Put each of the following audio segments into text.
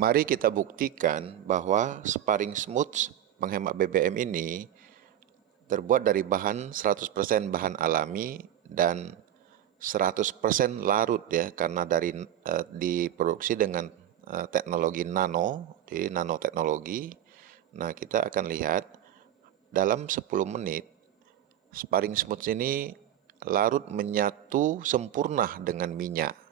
Mari kita buktikan bahwa Sparing Smooth penghemat BBM ini terbuat dari bahan 100% bahan alami dan 100% larut ya, karena diproduksi dengan teknologi nano, jadi nanoteknologi. Nah, kita akan lihat dalam 10 menit Sparing Smooth ini larut menyatu sempurna dengan minyak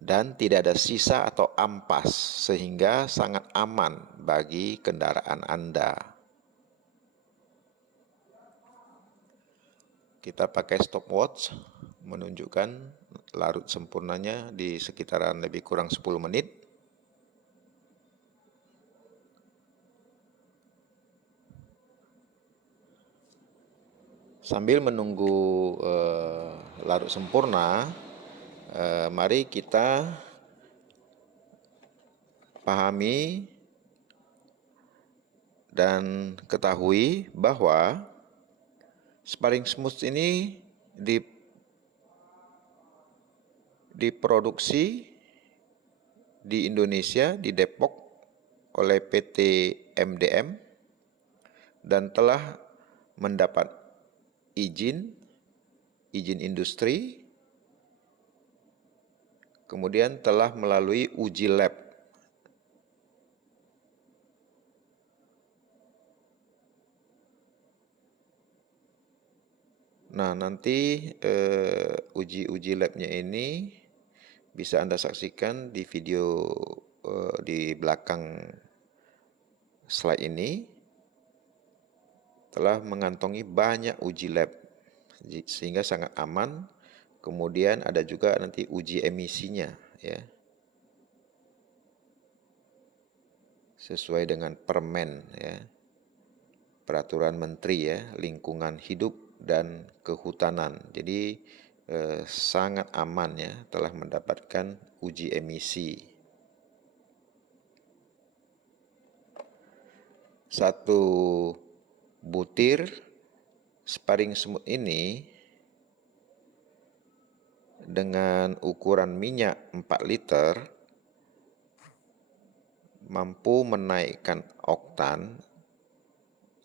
dan tidak ada sisa atau ampas, sehingga sangat aman bagi kendaraan Anda. Kita pakai stopwatch menunjukkan larut sempurnanya di sekitaran lebih kurang 10 menit. Sambil menunggu larut sempurna, mari kita pahami dan ketahui bahwa Sparing Smooth ini diproduksi di Indonesia, di Depok oleh PT MDM dan telah mendapat izin industri, kemudian telah melalui uji lab. Nah, nanti uji labnya ini bisa Anda saksikan di video di belakang slide ini. Telah mengantongi banyak uji lab sehingga sangat aman. Kemudian ada juga nanti uji emisinya ya, sesuai dengan permen ya, peraturan menteri ya, lingkungan hidup dan kehutanan. Jadi sangat aman ya, telah mendapatkan uji emisi. Satu butir Sparing Smooth ini dengan ukuran minyak 4 liter mampu menaikkan oktan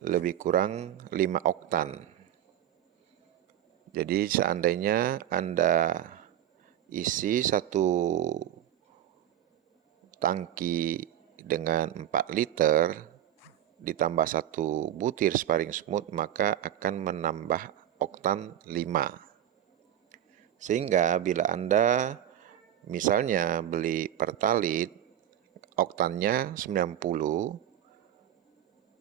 lebih kurang 5 oktan. Jadi seandainya Anda isi satu tangki dengan 4 liter ditambah satu butir Sparing Smooth, maka akan menambah oktan 5. Sehingga bila Anda misalnya beli Pertalite oktannya 90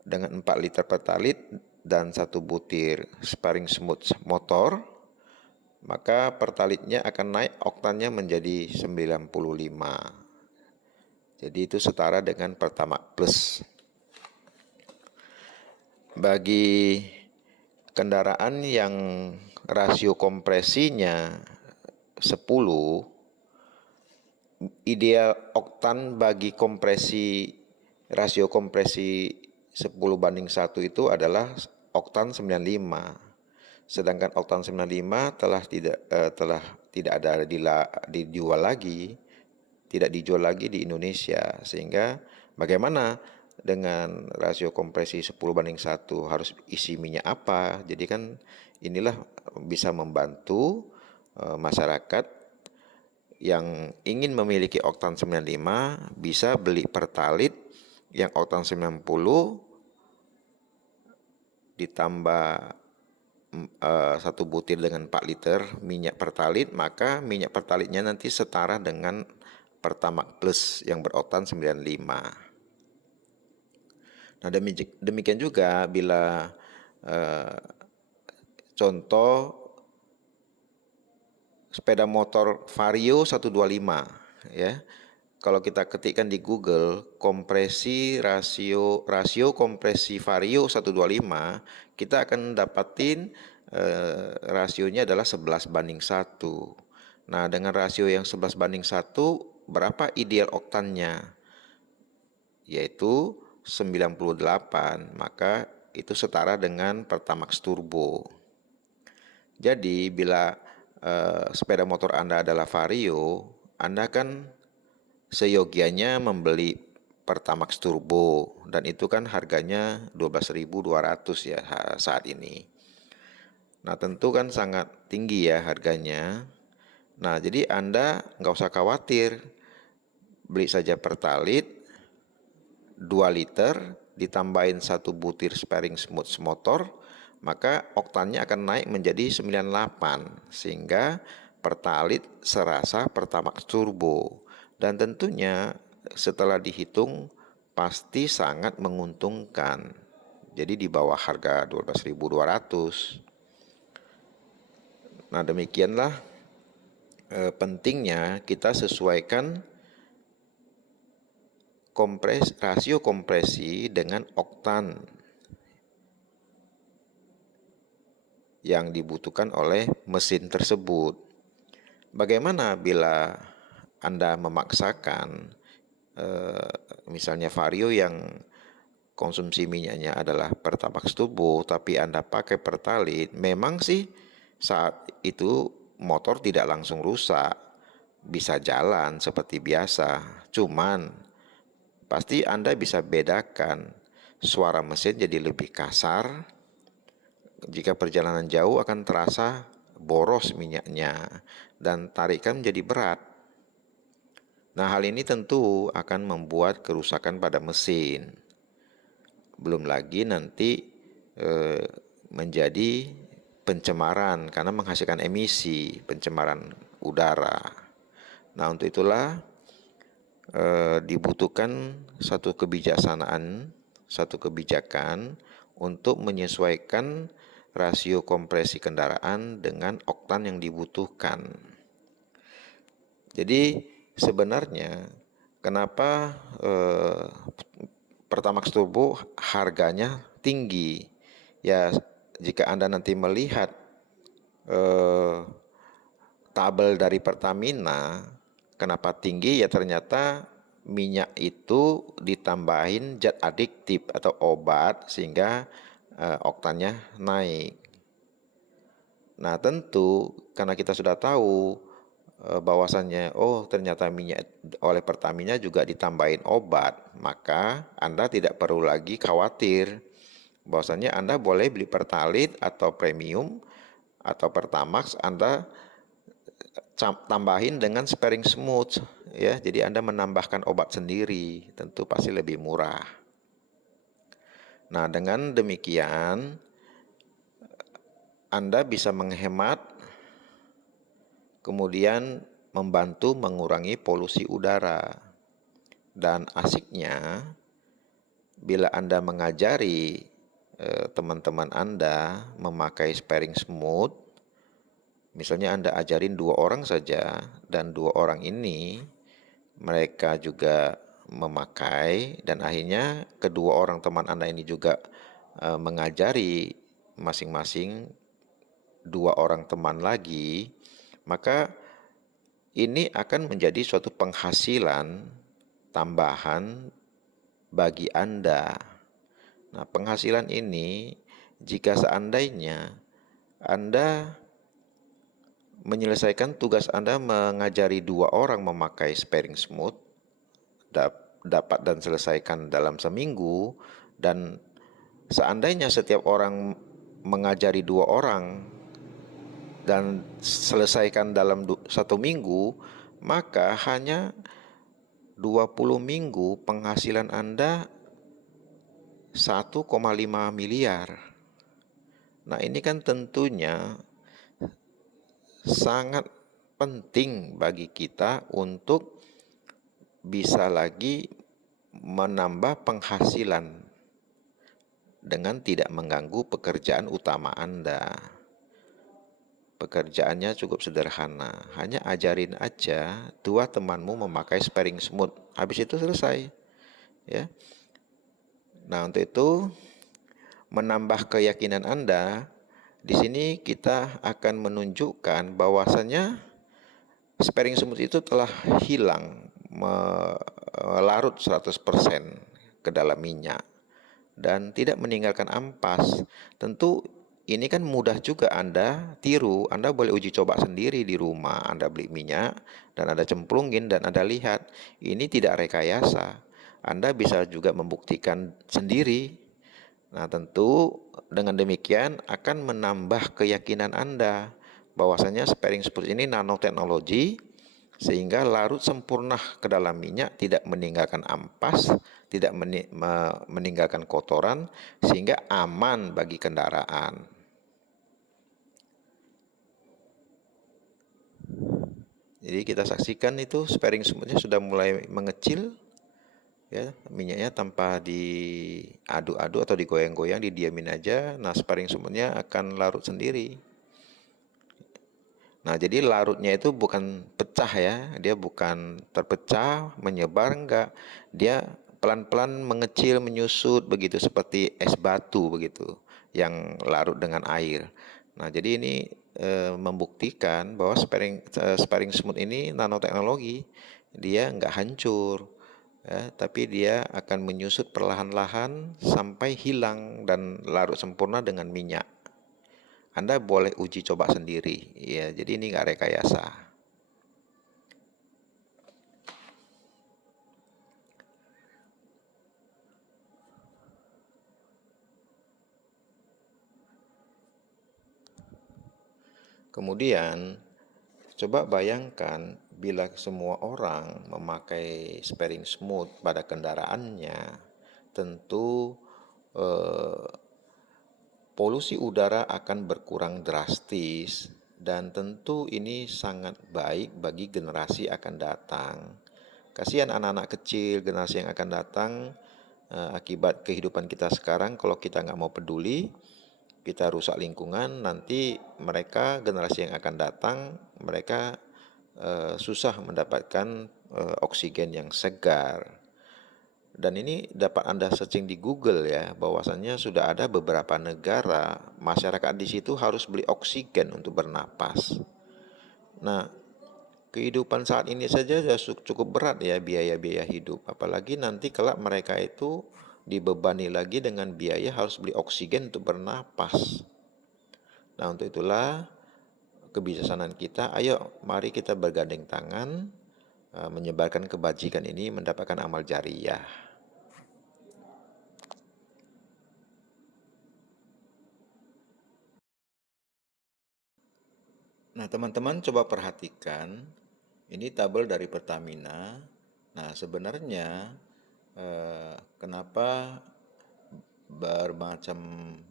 dengan 4 liter Pertalite dan satu butir Sparing Smooth motor, maka Pertalite-nya akan naik oktannya menjadi 95. Jadi itu setara dengan Pertamax Plus. Bagi kendaraan yang rasio kompresinya 10, ideal oktan bagi rasio kompresi 10:1 itu adalah oktan 95. Sedangkan oktan 95 telah tidak ada dijual lagi, tidak dijual lagi di Indonesia. Sehingga bagaimana dengan rasio kompresi 10:1, harus isi minyak apa? Jadi kan inilah bisa membantu masyarakat yang ingin memiliki oktan 95 bisa beli Pertalite yang oktan 90 ditambah satu butir dengan 4 liter minyak Pertalite, maka minyak Pertalite-nya nanti setara dengan Pertamax Plus yang beroktan 95. Nah, demikian juga bila contoh sepeda motor Vario 125 ya. Kalau kita ketikkan di Google rasio kompresi Vario 125, kita akan dapatin rasionya adalah 11:1. Nah, dengan rasio yang 11:1, berapa ideal oktannya? Yaitu 98, maka itu setara dengan Pertamax Turbo. Jadi bila sepeda motor Anda adalah Vario, Anda kan seyogianya membeli Pertamax Turbo, dan itu kan harganya 12.200 ya saat ini. Nah tentu kan sangat tinggi ya harganya. Nah jadi Anda nggak usah khawatir, beli saja Pertalite 2 liter ditambahin 1 butir sparing smooth motor, maka oktannya akan naik menjadi 98, sehingga Pertalite serasa Pertamax Turbo. Dan tentunya setelah dihitung pasti sangat menguntungkan. Jadi di bawah harga 12.200. Nah demikianlah pentingnya kita sesuaikan rasio kompresi dengan oktan yang dibutuhkan oleh mesin tersebut. Bagaimana bila Anda memaksakan misalnya Vario yang konsumsi minyaknya adalah Pertamax Turbo tapi Anda pakai Pertalite, memang sih saat itu motor tidak langsung rusak, bisa jalan seperti biasa, cuman pasti Anda bisa bedakan suara mesin jadi lebih kasar. Jika perjalanan jauh akan terasa boros minyaknya dan tarikan menjadi berat. Nah hal ini tentu akan membuat kerusakan pada mesin. Belum lagi nanti menjadi pencemaran karena menghasilkan emisi, pencemaran udara. Nah untuk itulah dibutuhkan satu kebijaksanaan, satu kebijakan untuk menyesuaikan rasio kompresi kendaraan dengan oktan yang dibutuhkan. Jadi sebenarnya kenapa Pertamax Turbo harganya tinggi? Ya jika Anda nanti melihat tabel dari Pertamina, kenapa tinggi? Ya ternyata minyak itu ditambahin zat adiktif atau obat sehingga oktannya naik. Nah tentu karena kita sudah tahu bahwasannya ternyata minyak oleh Pertamina juga ditambahin obat, maka Anda tidak perlu lagi khawatir bahwasannya Anda boleh beli Pertalite atau premium atau Pertamax, Anda tambahin dengan sparing smooth ya. Jadi Anda menambahkan obat sendiri, tentu pasti lebih murah. Nah, dengan demikian Anda bisa menghemat, kemudian membantu mengurangi polusi udara. Dan asiknya bila Anda mengajari teman-teman Anda memakai sparing smooth, misalnya Anda ajarin 2 orang saja dan 2 orang ini mereka juga memakai dan akhirnya kedua orang teman Anda ini juga mengajari masing-masing 2 orang teman lagi, maka ini akan menjadi suatu penghasilan tambahan bagi Anda. Nah, penghasilan ini jika seandainya Anda menyelesaikan tugas Anda mengajari 2 orang memakai sparing smooth, dapat dan selesaikan dalam seminggu, dan seandainya setiap orang mengajari 2 orang dan selesaikan dalam 1 minggu, maka hanya 20 minggu penghasilan Anda 1,5 miliar. Nah ini kan tentunya sangat penting bagi kita untuk bisa lagi menambah penghasilan dengan tidak mengganggu pekerjaan utama Anda. Pekerjaannya cukup sederhana, hanya ajarin aja 2 temanmu memakai sparing smooth, habis itu selesai ya. Nah untuk itu menambah keyakinan Anda, di sini kita akan menunjukkan bahwasannya sparing smooth itu telah hilang, melarut 100% ke dalam minyak dan tidak meninggalkan ampas. Tentu ini kan mudah juga Anda tiru. Anda boleh uji coba sendiri di rumah. Anda beli minyak dan Anda cemplungin dan Anda lihat. Ini tidak rekayasa. Anda bisa juga membuktikan sendiri. Nah, tentu dengan demikian akan menambah keyakinan Anda bahwasanya sparing smooth ini nanoteknologi sehingga larut sempurna ke dalam minyak, tidak meninggalkan ampas, tidak meninggalkan kotoran, sehingga aman bagi kendaraan. Jadi kita saksikan itu sparing smoothnya sudah mulai mengecil, ya, minyaknya tanpa diaduk-aduk atau digoyang-goyang, didiamin aja. Nah, sparing smoothnya akan larut sendiri. Nah, jadi larutnya itu bukan pecah ya, dia bukan terpecah, menyebar, enggak. Dia pelan-pelan mengecil, menyusut begitu seperti es batu begitu yang larut dengan air. Nah, jadi ini membuktikan bahwa sparing smooth ini nanoteknologi, dia enggak hancur. Ya, tapi dia akan menyusut perlahan-lahan sampai hilang dan larut sempurna dengan minyak. Anda boleh uji coba sendiri, ya. Jadi ini nggak rekayasa. Kemudian, coba bayangkan bila semua orang memakai sparing smooth pada kendaraannya, tentu eh, polusi udara akan berkurang drastis dan tentu ini sangat baik bagi generasi akan datang. Kasihan anak-anak kecil generasi yang akan datang akibat kehidupan kita sekarang kalau kita nggak mau peduli, kita rusak lingkungan, nanti mereka generasi yang akan datang mereka susah mendapatkan oksigen yang segar. Dan ini dapat Anda searching di Google ya, bahwasannya sudah ada beberapa negara masyarakat di situ harus beli oksigen untuk bernapas. Nah, kehidupan saat ini saja sudah cukup berat ya biaya-biaya hidup. Apalagi nanti kelak mereka itu dibebani lagi dengan biaya harus beli oksigen untuk bernapas. Nah, untuk itulah kebijaksanaan kita, ayo mari kita bergandeng tangan menyebarkan kebajikan ini, mendapatkan amal jariah. Nah, teman-teman coba perhatikan, ini tabel dari Pertamina. Nah, sebenarnya kenapa bermacam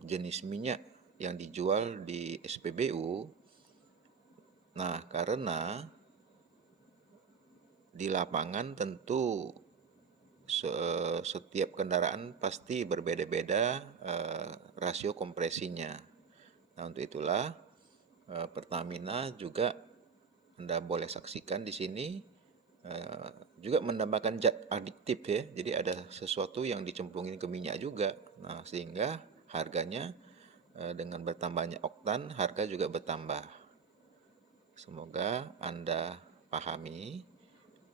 jenis minyak yang dijual di SPBU? Nah, karena di lapangan tentu setiap kendaraan pasti berbeda-beda rasio kompresinya. Nah, untuk itulah Pertamina juga Anda boleh saksikan di sini juga menambahkan zat adiktif ya. Jadi ada sesuatu yang dicemplungin ke minyak juga. Nah, sehingga harganya dengan bertambahnya oktan, harga juga bertambah. Semoga Anda pahami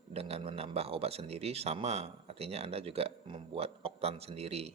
dengan menambah obat sendiri sama, artinya Anda juga membuat oktan sendiri.